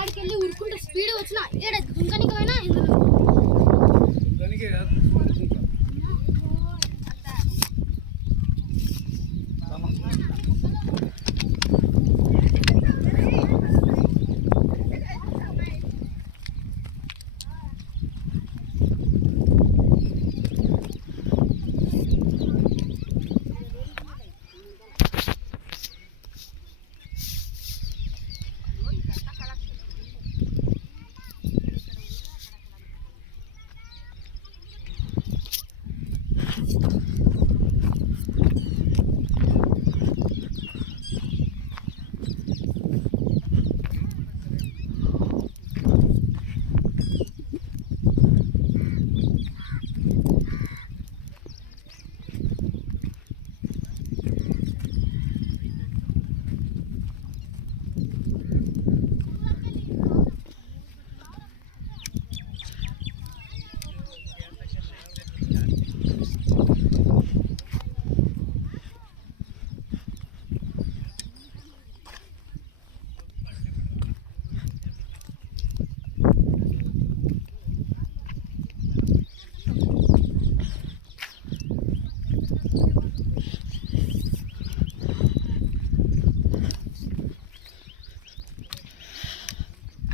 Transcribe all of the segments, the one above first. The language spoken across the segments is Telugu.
ఆడికెళ్ళి ఉరుకుంటే స్పీడ్ వచ్చినా ఏడ దుంకనికి పోయినా ఇందులో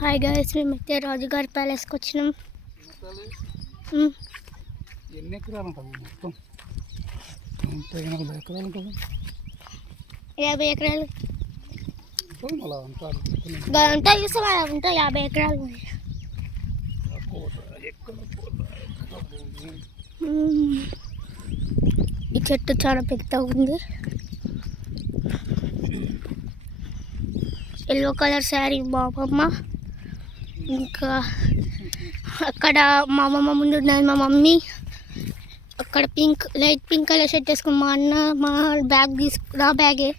హాయ్ గైస్, మేమైతే రాజుగారి ప్యాలెస్కి వచ్చినాం. ఎన్ని ఎకరాలు ఉంటుంది మొత్తం? 50 ఎకరాలు ఉంటుంది. 50 ఎకరాలు అంతా చూస్తే ఉంటాయి. 50 ఎకరాలు. ఈ చెట్టు చాలా పెద్దగా ఉంది. ఎల్లో కలర్ శారీ మా అమ్మమ్మ. ఇంకా అక్కడ మా అమ్మమ్మ ముందు ఉన్నది మా మమ్మీ. అక్కడ లైట్ పింక్ కలర్ షర్ట్ వేసుకుని మా అన్న మా బ్యాగ్ నా బ్యాగే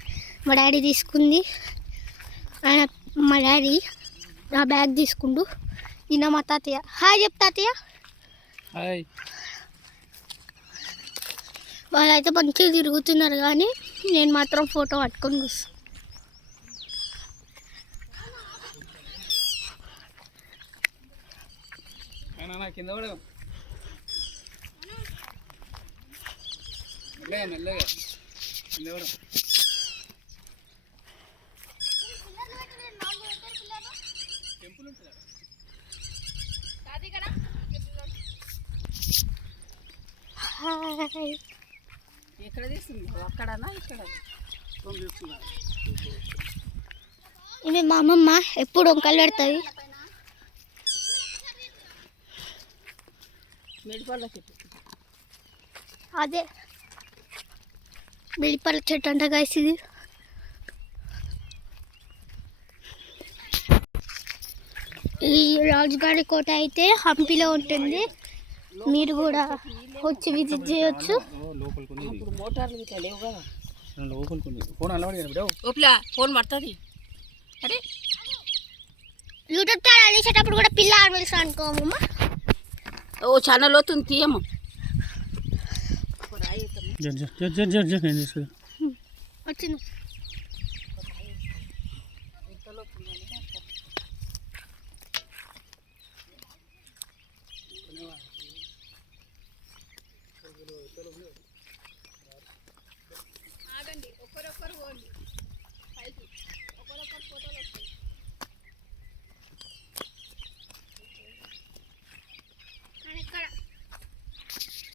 మా డాడీ తీసుకుంది. మా డాడీ నా బ్యాగ్ తీసుకుండు. ఈయన మా తాతయ్య. హాయ్ చెప్ తాతయ్య. హాయ్. వాళ్ళైతే మంచిగా తిరుగుతున్నారు కానీ నేను మాత్రం ఫోటో పట్టుకొని చూస్తాను. కింద కూడా మెల్లగా మెల్లగా కింద కూడా టెంపుల్ ఉంటుంది. ఎక్కడ తీస్తుంది? అక్కడనా ఇక్కడ? ఇవి మా అమ్మమ్మ ఎప్పుడు వంకలు పెడుతుంది. అదే మిడిపళ్ళ చెట్టు అంట గైస్ ఇది. ఈ రాజుగారి కోట అయితే హంపీలో ఉంటుంది. మీరు కూడా వచ్చి విజిట్ చేయొచ్చు. ఫోన్ పడుతుంది. అరే యూట్యూబ్ ఛానల్ తీసేటప్పుడు కూడా పిల్ల ఆడవలసి అనుకోమమ్మ. ఓ ఛానల్ అవుతుంది తీయమ్మ. వచ్చింది.